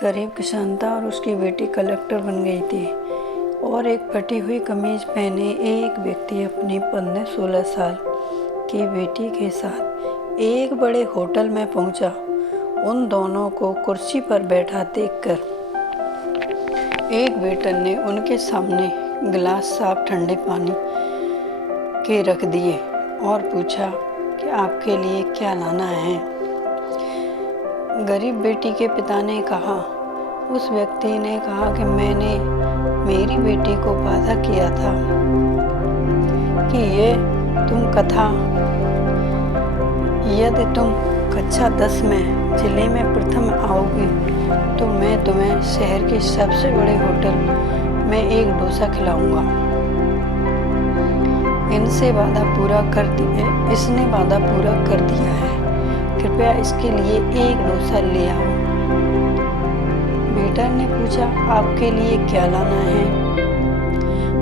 गरीब किसान था और उसकी बेटी कलेक्टर बन गई थी। और एक फटी हुई कमीज पहने एक व्यक्ति अपनी 15-16 साल की बेटी के साथ एक बड़े होटल में पहुंचा। उन दोनों को कुर्सी पर बैठा देखकर एक वेटर ने उनके सामने गिलास साफ ठंडे पानी के रख दिए और पूछा कि आपके लिए क्या लाना है। गरीब बेटी के पिता ने कहा, उस व्यक्ति ने कहा कि मैंने मेरी बेटी को वादा किया था कि यदि तुम कक्षा 10 में जिले में प्रथम आओगी तो मैं तुम्हें शहर के सबसे बड़े होटल में एक डोसा खिलाऊंगा। इसने वादा पूरा कर दिया है, कृपया इसके लिए एक डोसा ले आओ। वेटर ने पूछा, आपके लिए क्या लाना है?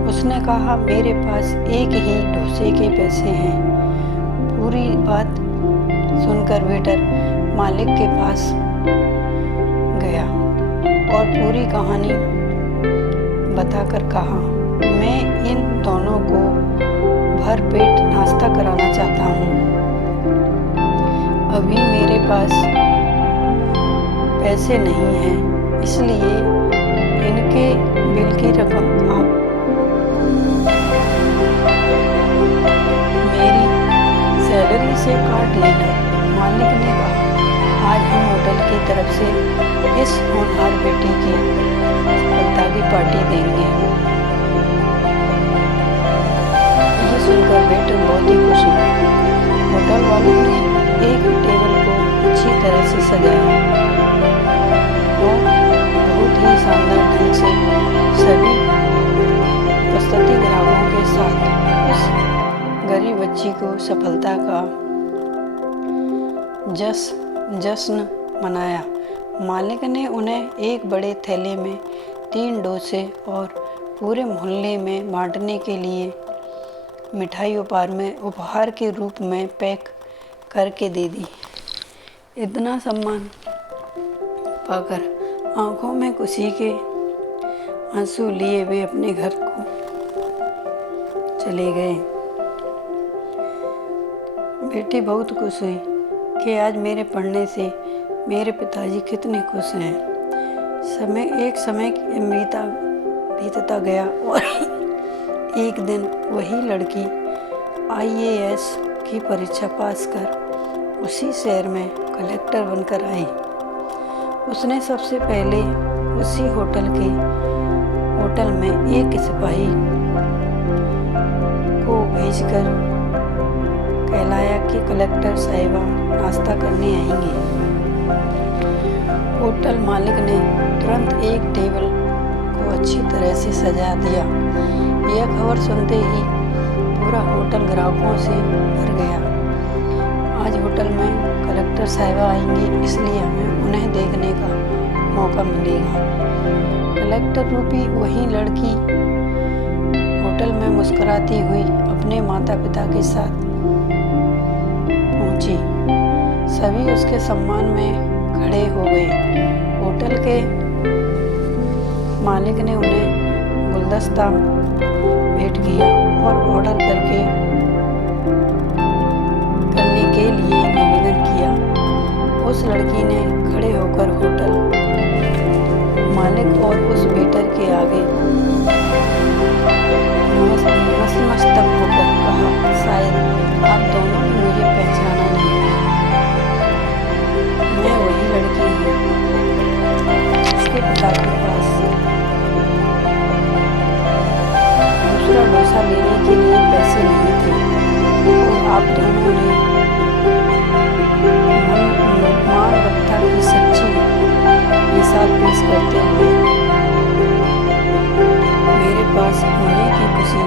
उसने कहा, मेरे पास एक ही डोसे के पैसे हैं। पूरी बात सुनकर वेटर मालिक के पास गया और पूरी कहानी बताकर कहा, मैं इन दोनों को भरपेट नाश्ता कराना चाहता हूँ। अभी मेरे पास पैसे नहीं हैं, इसलिए इनके बिल की रकम आप मेरी सैलरी से काट लेना। मालिक ने कहा, आज हम होटल की तरफ से इस होनहार बेटी की सफलता की पार्टी देंगे। ये सुनकर बेटा बहुत ही खुश हुआ। होटल वालों ने एक टेबल को अच्छी तरह से सजाया और बहुत ही शानदार ढंग से सभी प्रस्तुति ग्राहकों के साथ उस गरीब बच्ची को सफलता का जश्न मनाया। मालिक ने उन्हें एक बड़े थैले में 3 डोसे और पूरे मोहल्ले में बांटने के लिए मिठाई उपहार के रूप में पैक करके दे दी। इतना सम्मान पाकर आंखों में खुशी के आंसू लिए वे अपने घर को चले गए। बेटी बहुत खुश हुई कि आज मेरे पढ़ने से मेरे पिताजी कितने खुश हैं। एक समय बीतता गया और एक दिन वही लड़की IAS की परीक्षा पास कर उसी शहर में कलेक्टर बनकर आई। उसने सबसे पहले उसी होटल में एक सिपाही को भेजकर कहलाया कि कलेक्टर साहिबा नाश्ता करने आएंगे। होटल मालिक ने तुरंत एक टेबल को अच्छी तरह से सजा दिया। यह खबर सुनते ही पूरा होटल ग्राहकों से भर गया। आज होटल में कलेक्टर साहिबा आएंगी, इसलिए हमें उन्हें देखने का मौका मिलेगा। कलेक्टर रूपी वही लड़की होटल में मुस्कुराती हुई अपने माता पिता के साथ पहुंची। सभी उसके सम्मान में खड़े हो गए। होटल के मालिक ने उन्हें गुलदस्ता भेंट किया और ऑर्डर करने के लिए निवेदन किया। उस लड़की ने खड़े होकर होटल मालिक और उस वेटर के आगे नतमस्तक होकर कहा, शायद आप दोनों ने मुझे पहचाना नहीं है। मैं वही लड़की हूँ जिसके पिता के पास दूसरा डोसा लेने के लिए पैसे नहीं थे और आप दोनों ने मानवता की सच्ची मिसाल पेश करते हुए मेरे पास होने की खुशी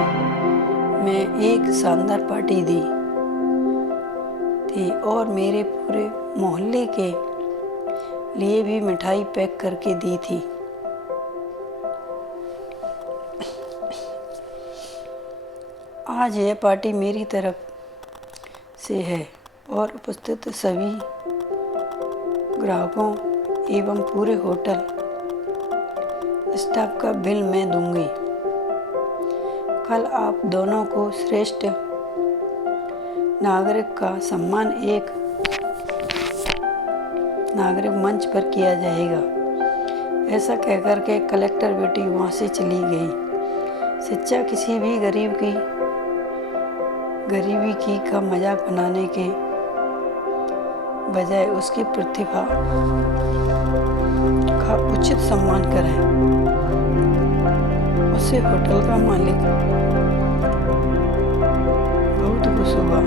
में एक शानदार पार्टी दी थी और मेरे पूरे मोहल्ले के लिए भी मिठाई पैक करके दी थी। आज यह पार्टी मेरी तरफ से है और उपस्थित सभी ग्राहकों एवं पूरे होटल स्टाफ का बिल मैं दूंगी। कल आप दोनों को श्रेष्ठ नागरिक का सम्मान एक नागरिक मंच पर किया जाएगा। ऐसा कहकर के कलेक्टर बेटी वहाँ से चली गई। शिक्षा किसी भी गरीबी की का मजाक बनाने के बजाय उसकी प्रतिभा का उचित सम्मान करें। उससे होटल का मालिक बहुत खुश हुआ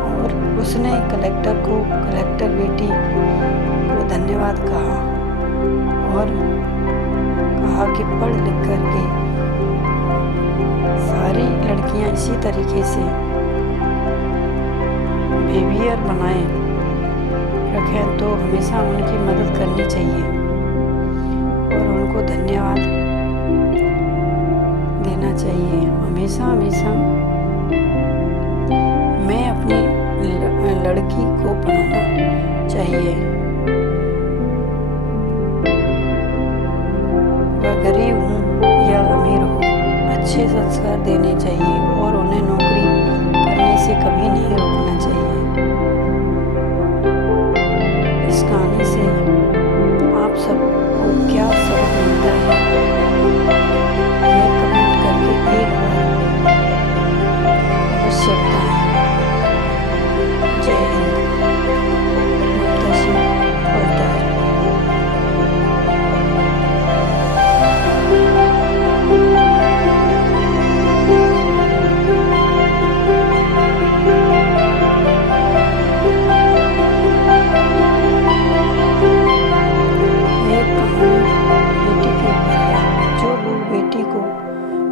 और उसने कलेक्टर बेटी को धन्यवाद कहा और कहा कि पढ़ लिख करके सारी लड़कियां इसी तरीके से बिहेवियर बनाए रखें तो हमेशा उनकी मदद करनी चाहिए और उनको धन्यवाद देना चाहिए। हमेशा मैं अपनी लड़की को पढ़ाना चाहिए। वह गरीब हो या अमीर हो, अच्छे संस्कार देने चाहिए और उन्हें नौकरी करने से कभी नहीं रोकना चाहिए। इस कहानी से आप सबको क्या सबक मिलता है, यह कमेंट करके एक बार अवश्य बताएं। जय हिंद। ममता सिंह हवलदार।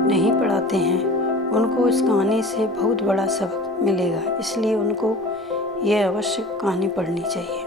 नहीं पढ़ाते हैं उनको इस कहानी से बहुत बड़ा सबक मिलेगा, इसलिए उनको यह अवश्य कहानी पढ़नी चाहिए।